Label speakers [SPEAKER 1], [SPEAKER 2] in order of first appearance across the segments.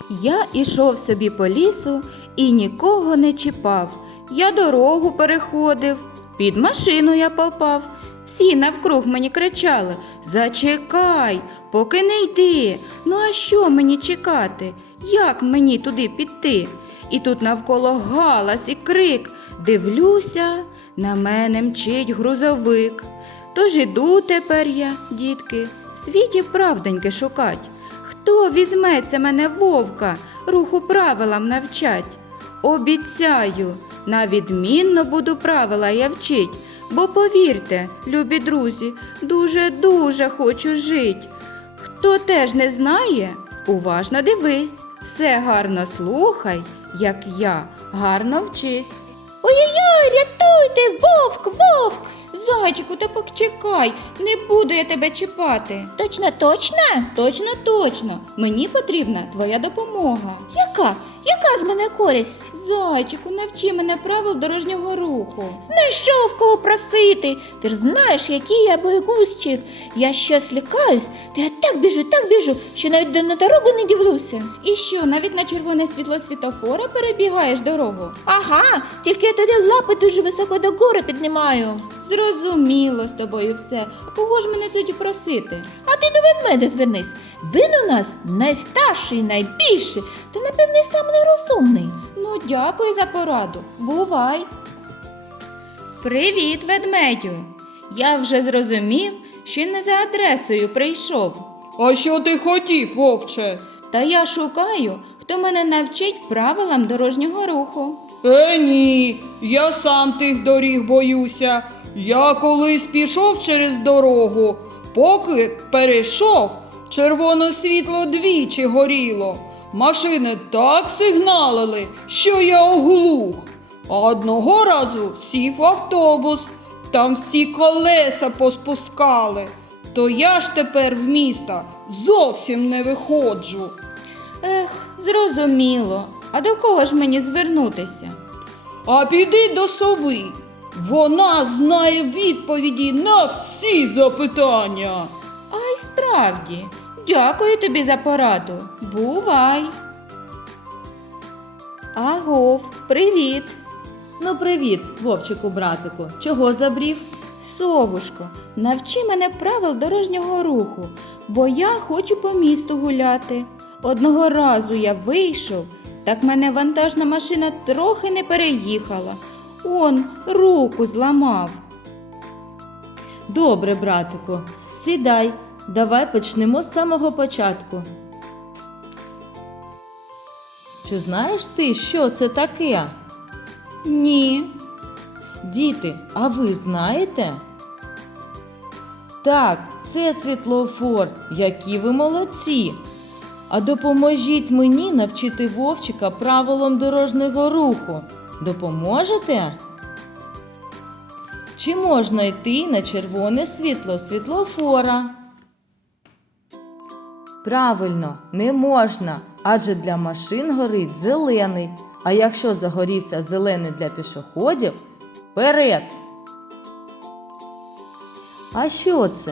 [SPEAKER 1] Я ішов собі по лісу і нікого не чіпав. Я дорогу переходив, під машину я попав. Всі навкруг мені кричали: «Зачекай, поки не йди! Ну а що мені чекати? Як мені туди піти?» І тут навколо галас і крик. Дивлюся, на мене мчить грузовик. Тож іду тепер я, дітки, в світі правденьки шукать. Хто візьметься мене, вовка, руху правилам навчать? Обіцяю, на відмінно буду правила я вчить, бо повірте, любі друзі, дуже-дуже хочу жить. Хто теж не знає, уважно дивись, все гарно слухай, як я, гарно вчись.
[SPEAKER 2] Ой-ой-ой, рятуйте, вовк!
[SPEAKER 1] Зайчику, та почекай, не буду я тебе чіпати.
[SPEAKER 2] Точно?
[SPEAKER 1] Точно, мені потрібна твоя допомога.
[SPEAKER 2] Яка з мене користь?
[SPEAKER 1] Зайчику, навчи мене правил дорожнього руху.
[SPEAKER 2] Знайшов кого просити. Ти ж знаєш, який я боягузчик. Я щось лякаюсь, то я так біжу, що навіть на дорогу не дивлюся.
[SPEAKER 1] І що, навіть на червоне світло світлофора перебігаєш дорогу?
[SPEAKER 2] Ага, тільки я тоді лапи дуже високо догори піднімаю.
[SPEAKER 1] Зрозуміло з тобою все. А кого ж мене тоді просити?
[SPEAKER 2] А ти до ведмедя звернись. Він у нас найстарший, найбільший, то, напевно, й сам нерозумний.
[SPEAKER 1] Ну, дякую за пораду. Бувай. Привіт, ведмедю. Я вже зрозумів, що не за адресою прийшов.
[SPEAKER 3] А що ти хотів, вовче?
[SPEAKER 1] Та я шукаю, хто мене навчить правилам дорожнього руху.
[SPEAKER 3] Ні, я сам тих доріг боюся. Я колись пішов через дорогу, поки перейшов, червоне світло двічі горіло. Машини так сигналили, що я оглух. А одного разу сів в автобус, там всі колеса поспускали. То я ж тепер в місто зовсім не виходжу.
[SPEAKER 1] Ех, зрозуміло. А до кого ж мені звернутися?
[SPEAKER 3] А піди до сови. Вона знає відповіді на всі запитання.
[SPEAKER 1] А й справді, дякую тобі за пораду. Бувай. Агов, привіт.
[SPEAKER 4] Ну, привіт, вовчику, братику. Чого забрів?
[SPEAKER 1] Совушко, навчи мене правил дорожнього руху, бо я хочу по місту гуляти. Одного разу я вийшов, так мене вантажна машина трохи не переїхала. Он руку зламав.
[SPEAKER 4] Добре, братику, сідай, давай почнемо з самого початку. Чи знаєш ти, що це таке?
[SPEAKER 1] Ні.
[SPEAKER 4] Діти, а ви знаєте? Так, це світлофор, які ви молодці. А допоможіть мені навчити вовчика правилам дорожнього руху. Допоможете? Чи можна йти на червоне світло світлофора? Правильно, не можна, адже для машин горить зелений. А якщо загорівся зелений для пішоходів, вперед! А що це?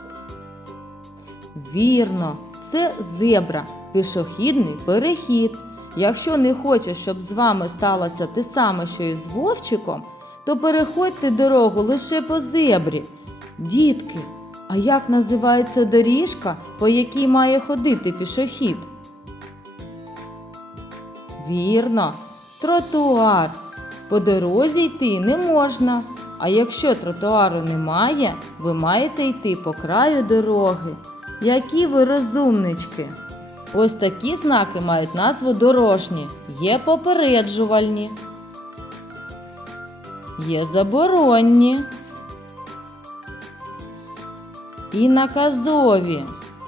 [SPEAKER 4] Вірно, це зебра, пішохідний перехід. Якщо не хочеш, щоб з вами сталося те саме, що і з вовчиком, то переходьте дорогу лише по зебрі. Дітки, а як називається доріжка, по якій має ходити пішохід? Вірно, тротуар. По дорозі йти не можна. А якщо тротуару немає, ви маєте йти по краю дороги. Які ви розумнички! Ось такі знаки мають назву дорожні. Є попереджувальні, є заборонні і наказові.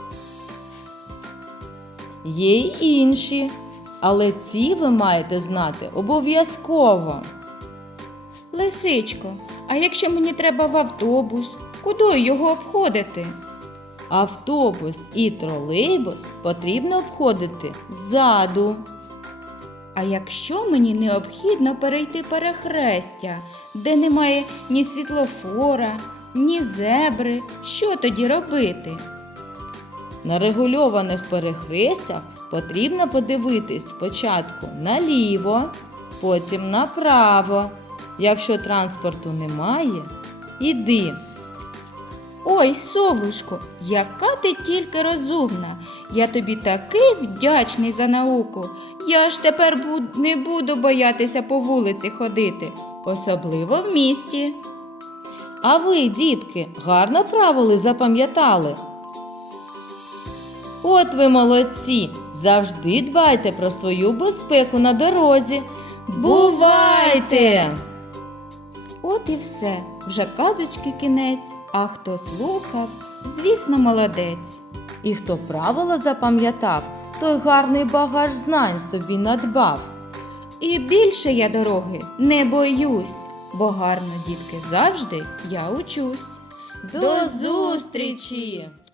[SPEAKER 4] Є й інші, але ці ви маєте знати обов'язково.
[SPEAKER 1] Лисичко, а якщо мені треба в автобус, куди його обходити?
[SPEAKER 4] Автобус і тролейбус потрібно обходити ззаду.
[SPEAKER 1] А якщо мені необхідно перейти перехрестя, де немає ні світлофора, ні зебри, що тоді робити?
[SPEAKER 4] На регульованих перехрестях Потрібно подивитись спочатку наліво, потім направо. Якщо транспорту немає, іди.
[SPEAKER 1] Ой, совушко, яка ти тільки розумна. Я тобі такий вдячний за науку. Я ж тепер не буду боятися по вулиці ходити, особливо в місті.
[SPEAKER 4] А ви, дітки, гарно правила запам'ятали? От ви молодці! Завжди дбайте про свою безпеку на дорозі. Бувайте!
[SPEAKER 1] От і все, вже казочки кінець, а хто слухав, звісно, молодець.
[SPEAKER 4] І хто правила запам'ятав, той гарний багаж знань собі надбав.
[SPEAKER 1] І більше я дороги не боюсь, бо гарно, дітки, завжди я учусь.
[SPEAKER 4] До зустрічі!